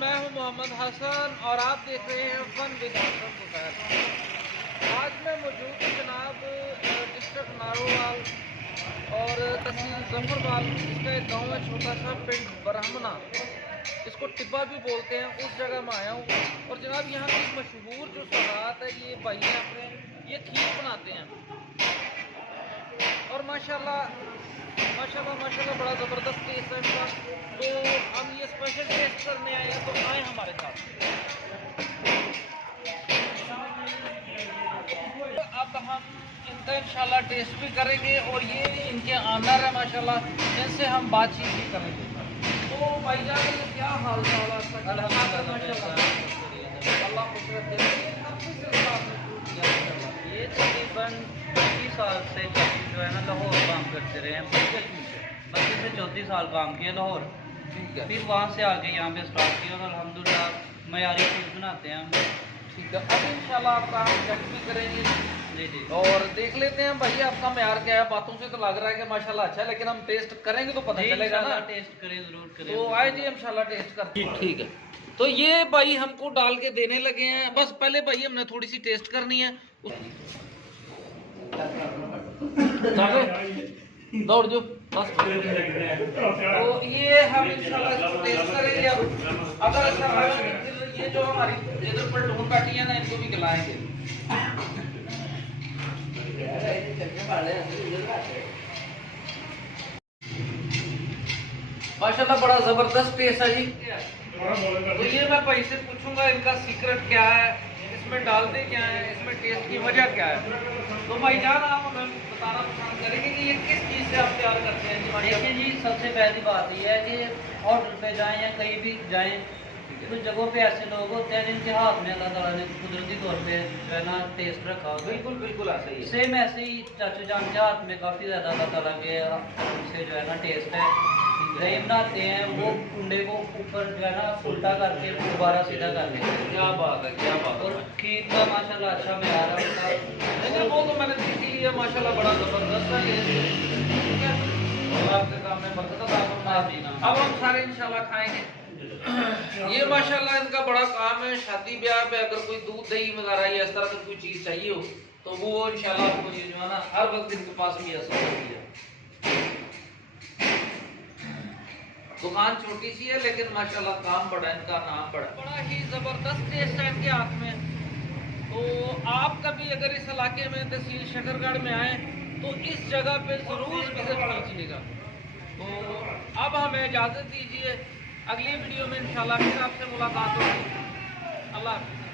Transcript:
मैं हूं मोहम्मद हसन और आप देख रहे हैं फन विद हसन सुबैर। आज मैं मौजूद हूं जनाब डिस्ट्रिक्ट नारोवाल और तहसील जफरवाल। इसका एक गांव है छोटा सा पिंड ब्राह्मणा, इसको टिब्बा भी बोलते हैं। उस जगह में आया हूँ और जनाब यहाँ की मशहूर जो सौगात है ये भाई हैं अपने, ये खीर बनाते हैं और माशाल्लाह माशाल्लाह बड़ा ज़बरदस्त टेस्ट है इनका। तो हम ये स्पेशल टेस्ट करने आए हैं, तो आए हमारे साथ। तो अब हम इनका इंशाल्लाह टेस्ट भी करेंगे और ये इनके ऑनर है माशाल्लाह, इनसे हम बातचीत भी करेंगे। तो भाईजान क्या हाल चाल है? अल्लाह खुश रखे। ये तकरीबन 25 साल से जो है ना लाहौर काम करते रहे हैं। 25 से 34 साल काम किया लाहौर, ठीक है। फिर वहाँ से आके यहाँ पे स्टार्ट किया और अल्हम्दुलिल्लाह मयारी चीज़ बनाते हैं हम। ठीक है, अब इंशाल्लाह आपका हम चेक भी करेंगे जी जी। और देख लेते हैं भैया आपका म्यार क्या है। बातों से तो लग रहा है कि माशाल्लाह अच्छा है, लेकिन हम टेस्ट करेंगे तो पता चलेगा ना। टेस्ट करें, ज़रूर करें। तो आए जी इंशाल्लाह टेस्ट करते हैं। ठीक है, तो ये भाई हमको डाल के देने लगे हैं। बस पहले भाई हमने थोड़ी सी टेस्ट करनी है। दौड़ जो बस। तो ये हम इंशाल्लाह इसको टेस्ट करेंगे। अब अगर अच्छा लगा तो फिर ये जो हमारी इधर पर ढूंढ बैठी है ना, इनको भी खिलाएंगे। माशाल्लाह बड़ा जबरदस्त टेस्ट है जी। तो ये मैं भाई से पूछूंगा इनका सीक्रेट क्या है, इसमें डालते क्या है, इसमें टेस्ट की वजह क्या है। तो भाईजान आप हमें बताना पसंद करेंगे कि ये किस चीज़ से आप तैयार करते हैं जी? देखिए जी, सबसे पहली बात यह है कि होटल पे जाएं या कहीं भी जाएं, कुछ जगहों पे ऐसे लोग होते हैं जिनके हाथ में अल्लाह ताला ने कुदरती तौर पे जो है ना टेस्ट रखा होता है। बिल्कुल बिल्कुल ऐसा ही है। सेम ऐसे ही चाचू जान के हाथ में काफ़ी ज़्यादा अल्लाह ताला के से जो है ना टेस्ट है। दही बनाते हैं, वो कुंडे को ऊपर जो है ना उल्टा करके दोबारा सीधा कर लेते हैं। क्या बात है, क्या बात और है। खीर का माशाल्लाह अच्छा म्यार है उसका। नहीं वो तो मैंने देखी है माशाल्लाह बड़ा जबरदस्त है ये। ठीक है, और आपके काम में बरकत अता फरमाए। अब हम सारे इंशाल्लाह खाएंगे। ये माशाल्लाह इनका बड़ा काम है। शादी ब्याह पे अगर कोई दूध दही वगैरह या इस तरह की कोई चीज़ चाहिए हो तो वो इंशाल्लाह आपको ये जो है ना हर वक्त इनके पास मैसर होती है। दुकान छोटी सी है लेकिन माशाल्लाह काम बड़ा है, इनका नाम बड़ा है। बड़ा ही जबरदस्त टेस्ट है इनके हाथ में। तो आप कभी अगर इस इलाके में तहसील शकरगढ़ में आए तो इस जगह पे ज़रूर विजिट कीजिएगा। तो अब हमें इजाज़त दीजिए, अगली वीडियो में इंशाल्लाह फिर आपसे मुलाकात होगी। अल्लाह हाफ़िज़।